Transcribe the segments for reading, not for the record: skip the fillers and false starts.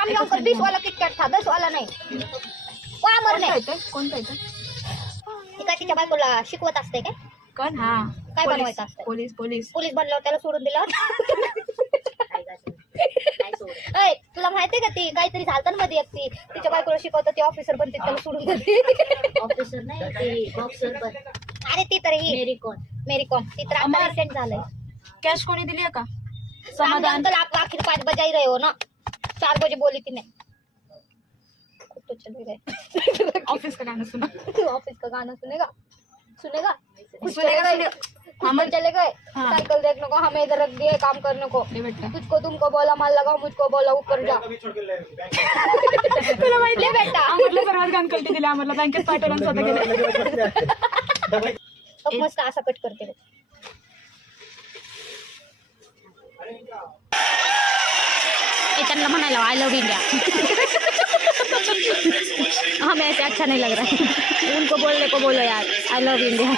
काम ही अंकल 20 वाला किटकॅट था, 10 वाला नहीं. कोण मरणे कोणता येतं? ती काय तिच्या बायकोला शिकवत असते काय? कोण? हा, काय बनवायचं असतं? पोलीस. पोलीस बनल्यावर त्याला सोडून दिलं. ऐ, तुला माहितीये का ती काहीतरी झालं ना मध्ये एकटी तिच्या बायकोला शिकवतं, ती ऑफिसर बनते त्याला सोडून देते. ऑफिसर नाही ती बॉक्सर पण. अरे ती तर ही मेरी कॉन ती तर आता रिसेंट झालंय. कॅश कोणी दिली आहे का? समाधान अंकल आप आखिर 5 बजा ही रहे हो ना, 4 बजे बोली थी मैं. खुद तो चले गए. ऑफिस का गाना सुना. ऑफिस का गाना सुनेगा सुनेगा. हम चले गए. साइकिल देखने को हमें इधर रख दिए काम करने को. तुझको तुमको बोला माल लगाओ, मुझको बोला ऊपर जा. तुला माहिती आहे बेटा आम्हाला सर्वात गाण कल्टी दिली, आम्हाला बँकेत पाठवलं स्वतः गेले. मस्त असा कट करते बघ. त्यांना म्हणायला आय लव्ह इंडिया. हमें ऐसे अच्छा नहीं लग रहा है. उनको बोलने को बोलो यार आय लव्ह इंडिया.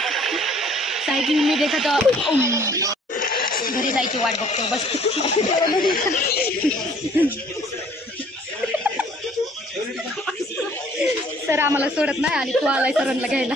सायकल मी देखा तो घरी जायची वाट बघतो बस. सर आम्हाला सोडत नाही आणि तू आलाय सरांना घ्यायला.